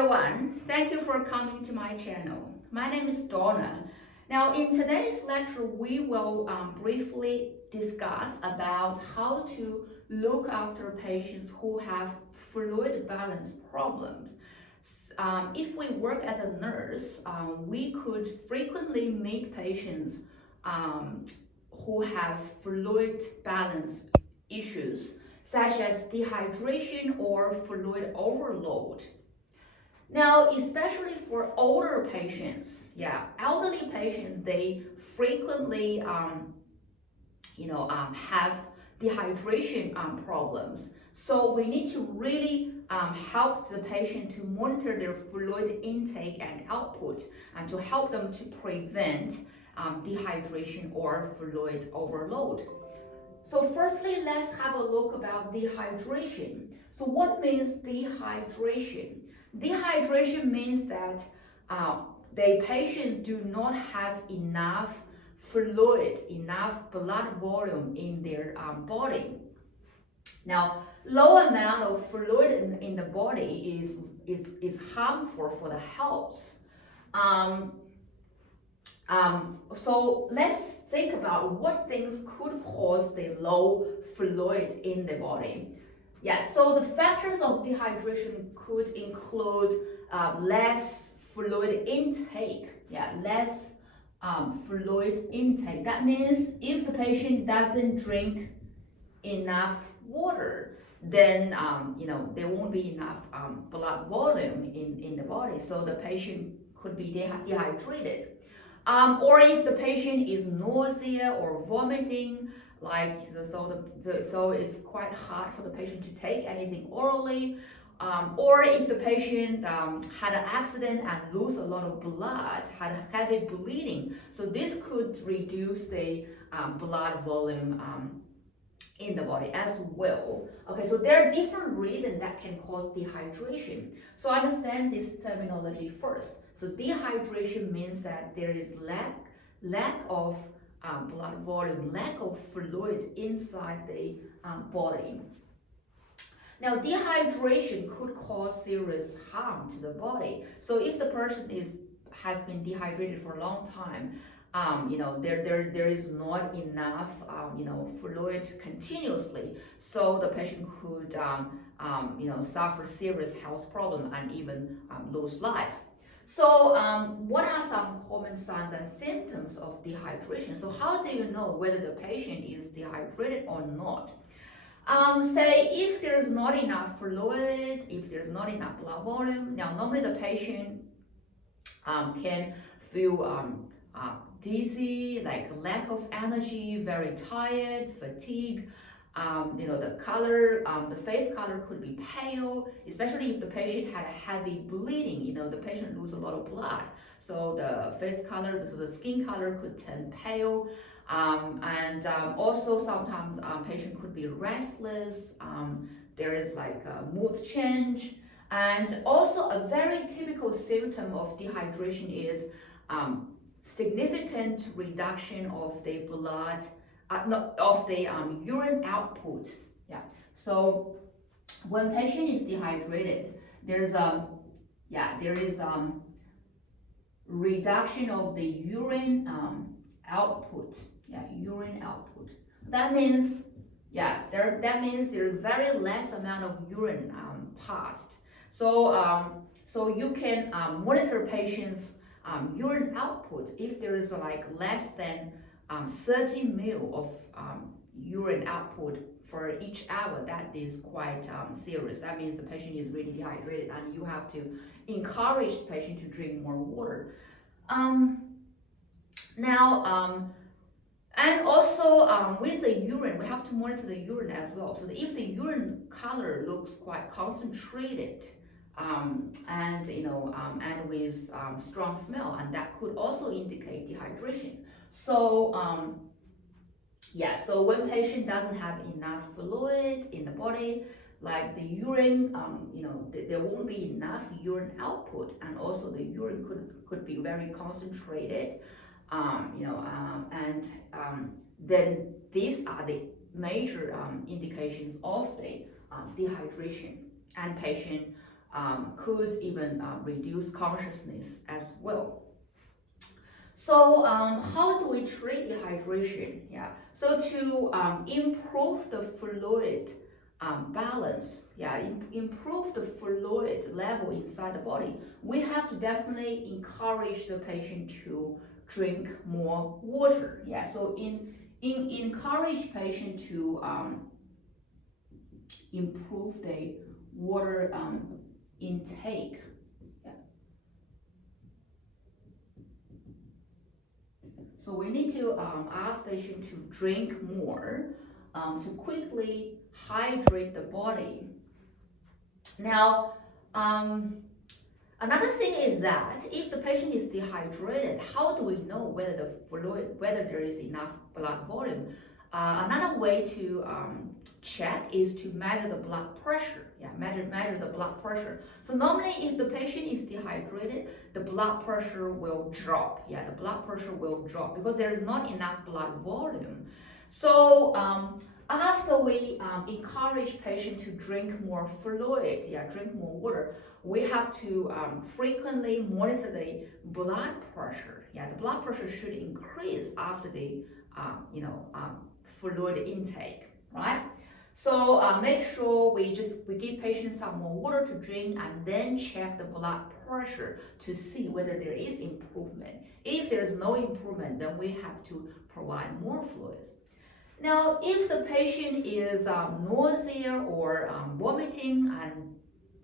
everyone, thank you for coming to my channel. My name is Donna. Now in today's lecture, we will briefly discuss about how to look after patients who have fluid balance problems. If we work as a nurse, we could frequently meet patients who have fluid balance issues such as dehydration or fluid overload. Now, especially for older patients, elderly patients, they frequently, have dehydration problems. So we need to really help the patient to monitor their fluid intake and output, and to help them to prevent dehydration or fluid overload. So firstly, let's have a look about dehydration. So what means dehydration? Dehydration means that the patients do not have enough fluid, enough blood volume in their body. Now, low amount of fluid in the body is harmful for the health. So let's think about what things could cause the low fluid in the body. So the factors of dehydration could include less fluid intake. Less fluid intake. That means if the patient doesn't drink enough water, then there won't be enough blood volume in the body, so the patient could be dehydrated. Or if the patient is nausea or vomiting, so it's quite hard for the patient to take anything orally. Or if the patient had an accident and lose a lot of blood, had heavy bleeding, so this could reduce the blood volume in the body as well. Okay, so there are different reasons that can cause dehydration. So understand this terminology first. So dehydration means that there is lack of blood volume, lack of fluid inside the body. Now, dehydration could cause serious harm to the body. So if the person has been dehydrated for a long time, there is not enough fluid continuously, so the patient could suffer serious health problem and even lose life. So what are some common signs and symptoms of dehydration? So how do you know whether the patient is dehydrated or not? Say if there's not enough fluid, if there's not enough blood volume. Now normally the patient can feel dizzy, like lack of energy, very tired, fatigue. The face color could be pale, especially if the patient had a heavy bleeding. The patient lose a lot of blood, so the face color, so the skin color could turn pale. Also sometimes patient could be restless. There is like a mood change. And also a very typical symptom of dehydration is significant reduction of the blood, urine output. So when patient is dehydrated, there is reduction of the urine output. Urine output. That means there's very less amount of urine passed. So you can monitor patients' urine output. If there is like less than 30 ml of urine output for each hour, that is quite serious. That means the patient is really dehydrated, and you have to encourage the patient to drink more water. And also with the urine, we have to monitor the urine as well. So if the urine color looks quite concentrated, and with strong smell, and that could also indicate dehydration. So so when patient doesn't have enough fluid in the body, like the urine, there won't be enough urine output, and also the urine could be very concentrated. Then these are the major indications of the dehydration, and patient could even reduce consciousness as well. So how do we treat dehydration? Yeah. So to improve the fluid balance, improve the fluid level inside the body, we have to definitely encourage the patient to drink more water. Yeah. So encourage patient to improve the water intake. So we need to ask patient to drink more to quickly hydrate the body. Now, another thing is that if the patient is dehydrated, how do we know whether there is enough blood volume? Another way to check is to measure the blood pressure. Measure the blood pressure. So normally if the patient is dehydrated, the blood pressure will drop. The blood pressure will drop because there is not enough blood volume. So after we encourage patient to drink more fluid, drink more water, we have to frequently monitor the blood pressure. The blood pressure should increase after the fluid intake, right? So make sure we give patients some more water to drink and then check the blood pressure to see whether there is improvement. If there's no improvement, then we have to provide more fluids. Now, if the patient is nausea or vomiting and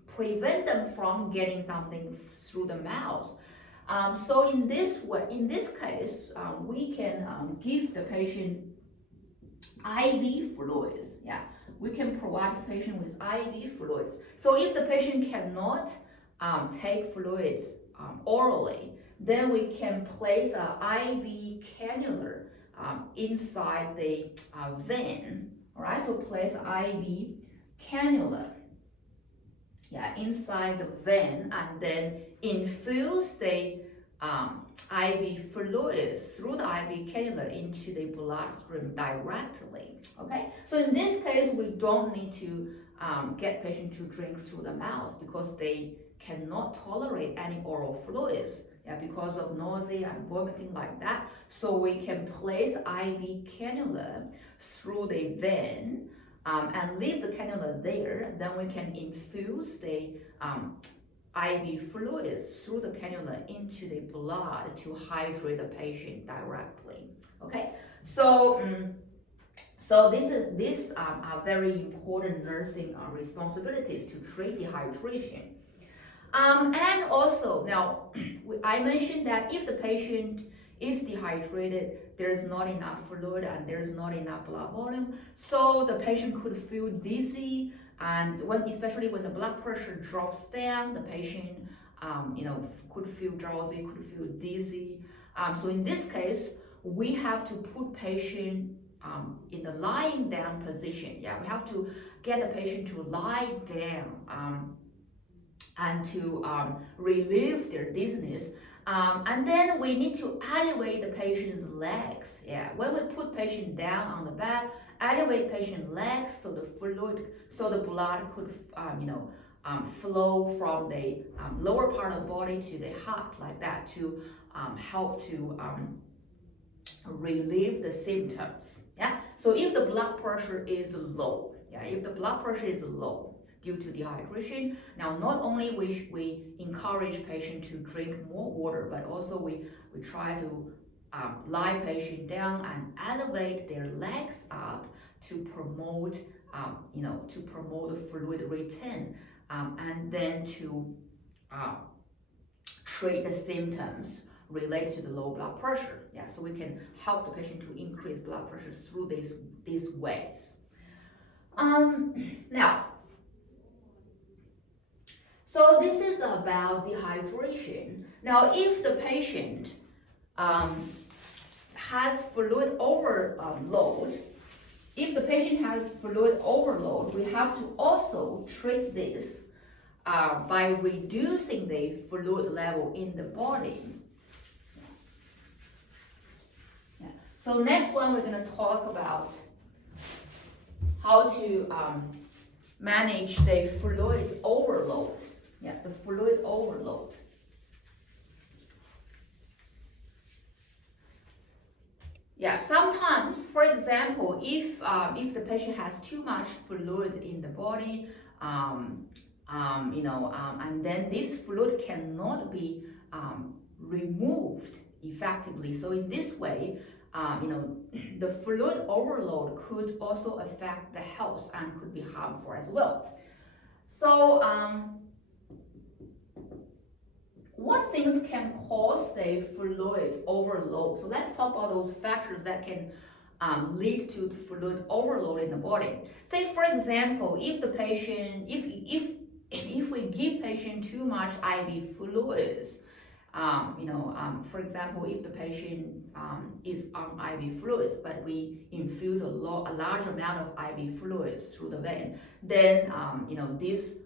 prevent them from getting something through the mouth, so in this case, we can give the patient IV fluids. We can provide the patient with IV fluids. So if the patient cannot take fluids orally, then we can place an IV cannula inside the vein. All right, so place IV cannula inside the vein and then infuse the IV fluids through the IV cannula into the bloodstream directly. Okay, so in this case, we don't need to get patient to drink through the mouth because they cannot tolerate any oral fluids because of nausea and vomiting like that. So we can place IV cannula through the vein and leave the cannula there. Then we can infuse the IV fluids through the cannula into the blood to hydrate the patient directly. Okay, so these are very important nursing responsibilities to treat dehydration. And also now I mentioned that if the patient is dehydrated, there's not enough fluid and there's not enough blood volume, so the patient could feel dizzy, and especially when the blood pressure drops down, the patient could feel drowsy, could feel dizzy. So in this case, we have to put patient in the lying down position. We have to get the patient to lie down and to relieve their dizziness. And then we need to elevate the patient's legs. When we put patient down on the bed, elevate patient legs so the blood could flow from the lower part of the body to the heart, like that, to help to relieve the symptoms. So if the blood pressure is low, due to dehydration, now not only we encourage patient to drink more water, but also we try to lie patient down and elevate their legs up to promote the fluid return, and then to treat the symptoms related to the low blood pressure. So we can help the patient to increase blood pressure through these ways. Now, so this is about dehydration. Now, if the patient has fluid overload, we have to also treat this by reducing the fluid level in the body. So next one, we're going to talk about how to manage the fluid overload. Yeah, the fluid overload. Yeah, sometimes, for example, if the patient has too much fluid in the body, and then this fluid cannot be removed effectively. So in this way, the fluid overload could also affect the health and could be harmful as well. So what things can cause the fluid overload? So let's talk about those factors that can lead to fluid overload in the body. Say, for example, if the patient, if we give patient too much IV fluids, for example, if the patient is on IV fluids, but we infuse a large amount of IV fluids through the vein, then this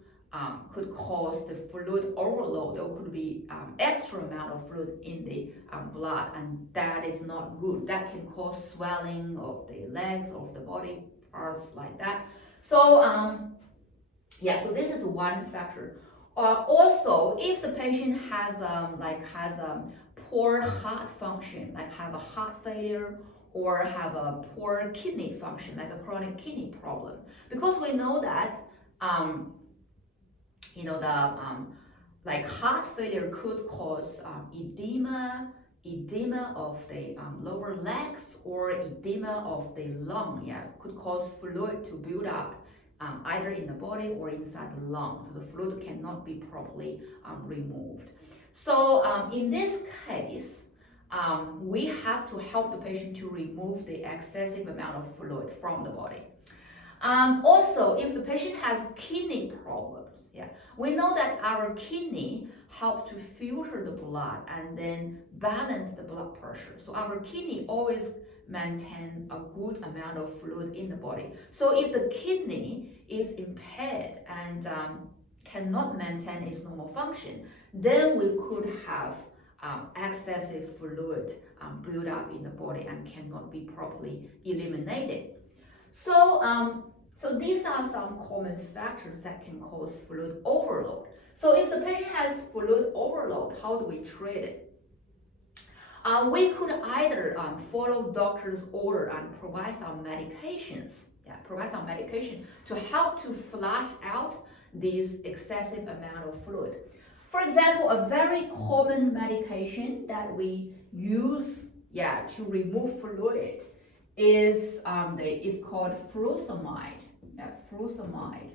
could cause the fluid overload. There could be extra amount of fluid in the blood, and that is not good. That can cause swelling of the legs, of the body parts like that. So so this is one factor. Also, if the patient has poor heart function, like have a heart failure or have a poor kidney function, like a chronic kidney problem, because we know that like heart failure could cause edema of the lower legs or edema of the lung. Yeah, could cause fluid to build up either in the body or inside the lung. So the fluid cannot be properly removed. So in this case, we have to help the patient to remove the excessive amount of fluid from the body. Also, if the patient has kidney problems, we know that our kidney help to filter the blood and then balance the blood pressure. So our kidney always maintain a good amount of fluid in the body. So if the kidney is impaired and cannot maintain its normal function, then we could have excessive fluid build up in the body and cannot be properly eliminated. So these are some common factors that can cause fluid overload. So if the patient has fluid overload, how do we treat it? We could either follow doctor's order and provide some medications, to help to flush out this excessive amount of fluid. For example, a very common medication that we use to remove fluid is called furosemide. Furosemide.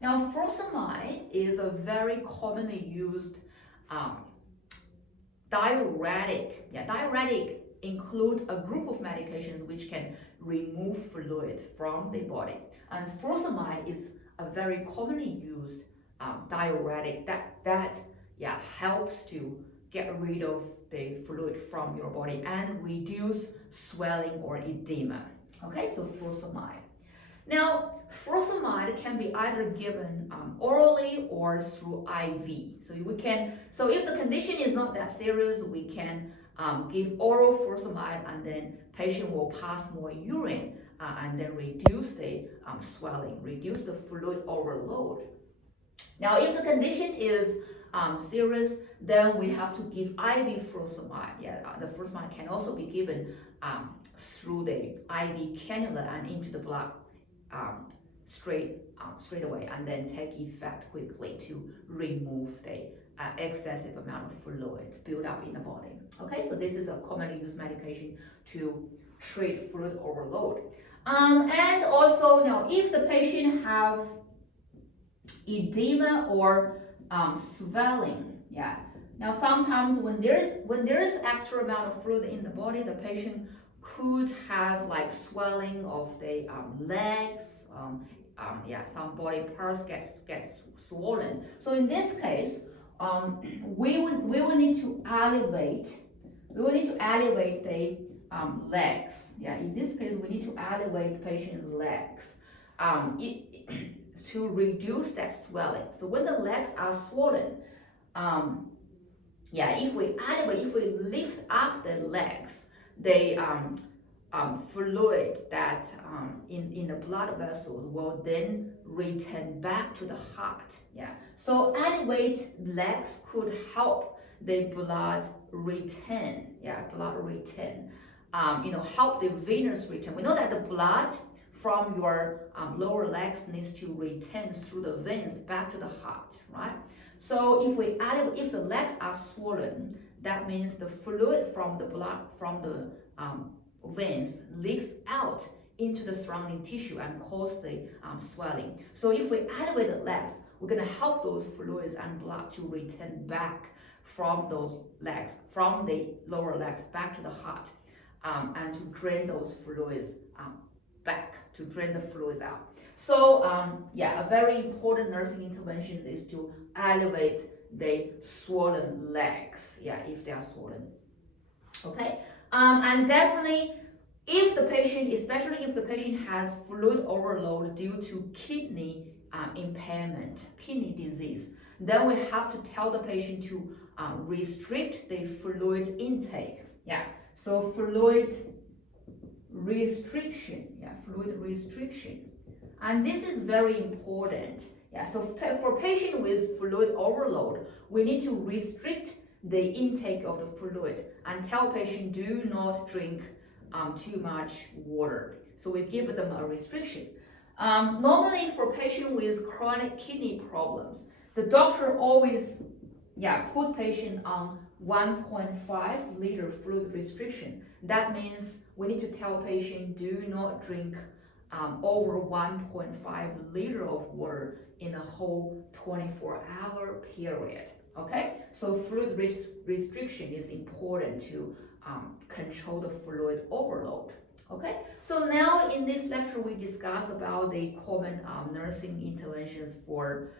Now, furosemide is a very commonly used diuretic. Diuretic include a group of medications which can remove fluid from the body, and furosemide is a very commonly used diuretic that helps to get rid of the fluid from your body and reduce swelling or edema. Okay, so furosemide. Now, furosemide can be either given orally or through IV. So if the condition is not that serious, we can give oral furosemide, and then patient will pass more urine and then reduce the swelling, reduce the fluid overload. Now, if the condition is serious, then we have to give IV furosemide. The furosemide can also be given through the IV cannula and into the blood straight away, and then take effect quickly to remove the excessive amount of fluid built up in the body. Okay, so this is a commonly used medication to treat fluid overload. And also, now if the patient have edema or swelling, now sometimes when there is extra amount of fluid in the body, the patient could have like swelling of the legs, some body parts gets swollen. So in this case, we will need to elevate the legs. In this case, we need to elevate the patient's legs to reduce that swelling. So when the legs are swollen, if we lift up the legs, the fluid that in the blood vessels will then return back to the heart. Yeah. So elevated legs could help the blood return. Yeah, blood return. Help the venous return. We know that the blood from your lower legs needs to return through the veins back to the heart, right? So if the legs are swollen, that means the fluid from the blood from the veins leaks out into the surrounding tissue and cause the swelling. So if we elevate the legs, we're going to help those fluids and blood to return back from those legs, from the lower legs back to the heart, and to drain those fluids back, to drain the fluids out. So a very important nursing intervention is to elevate the swollen legs, if they are swollen. Okay, and definitely if the patient, especially if the patient has fluid overload due to kidney impairment, kidney disease, then we have to tell the patient to restrict the fluid intake. Yeah, so fluid restriction. Yeah, fluid restriction. And this is very important. Yeah, so for patient with fluid overload, we need to restrict the intake of the fluid and tell patient do not drink too much water. So we give them a restriction. Normally for patient with chronic kidney problems, the doctor always put patient on 1.5 liter fluid restriction. That means we need to tell patient do not drink over 1.5 liter of water in a whole 24-hour period. Okay, so fluid restriction is important to control the fluid overload. Okay, so now in this lecture we discuss about the common nursing interventions for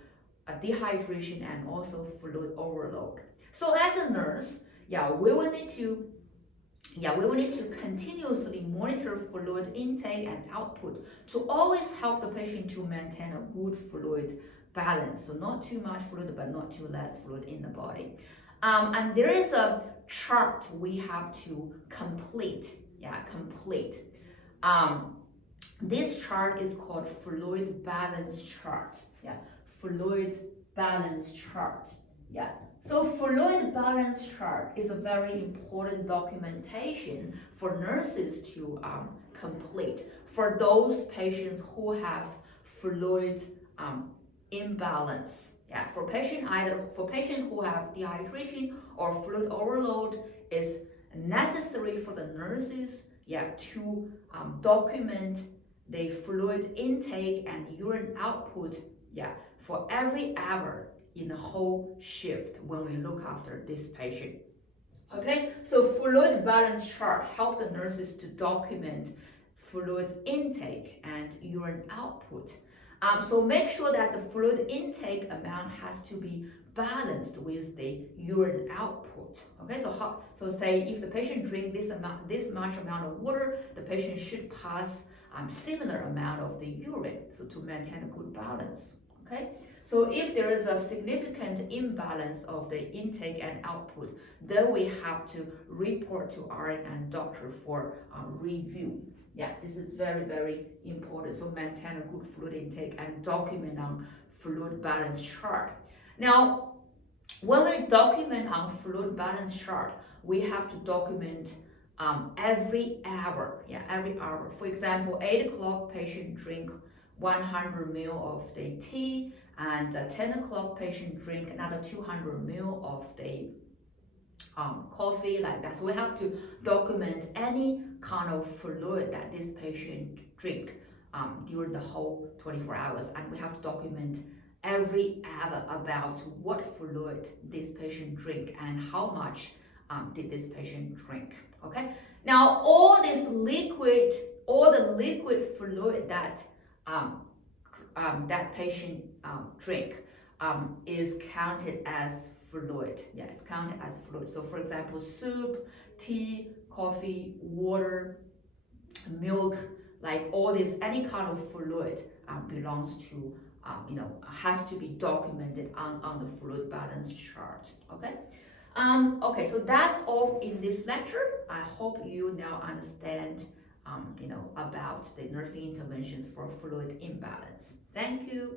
dehydration and also fluid overload. So as a nurse, we will need to continuously monitor fluid intake and output to always help the patient to maintain a good fluid balance. So not too much fluid, but not too less fluid in the body. And there is a chart we have to complete. This chart is called fluid balance chart. Fluid balance chart. So fluid balance chart is a very important documentation for nurses to complete for those patients who have fluid imbalance. For patient who have dehydration or fluid overload, is necessary for the nurses to document the fluid intake and urine output for every hour in the whole shift when we look after this patient. Okay, so fluid balance chart help the nurses to document fluid intake and urine output. So make sure that the fluid intake amount has to be balanced with the urine output. Okay, so say if the patient drink this much amount of water, the patient should pass similar amount of the urine, so to maintain a good balance. Okay, so if there is a significant imbalance of the intake and output, then we have to report to RN and doctor for review. This is very, very important. So maintain a good fluid intake and document on fluid balance chart. Now, when we document on fluid balance chart, we have to document every hour. Every hour. For example, 8 o'clock patient drink 100 ml of the tea, and 10 o'clock patient drink another 200 ml of the coffee, like that. So we have to document any kind of fluid that this patient drink during the whole 24 hours, and we have to document every hour about what fluid this patient drink and how much did this patient drink. Okay, now all the liquid fluid that that patient drink is counted as fluid. It's counted as fluid. So for example, soup, tea, coffee, water, milk, like all this, any kind of fluid belongs to, has to be documented on the fluid balance chart. Okay. Okay, so that's all in this lecture. I hope you now understand about the nursing interventions for fluid imbalance. Thank you.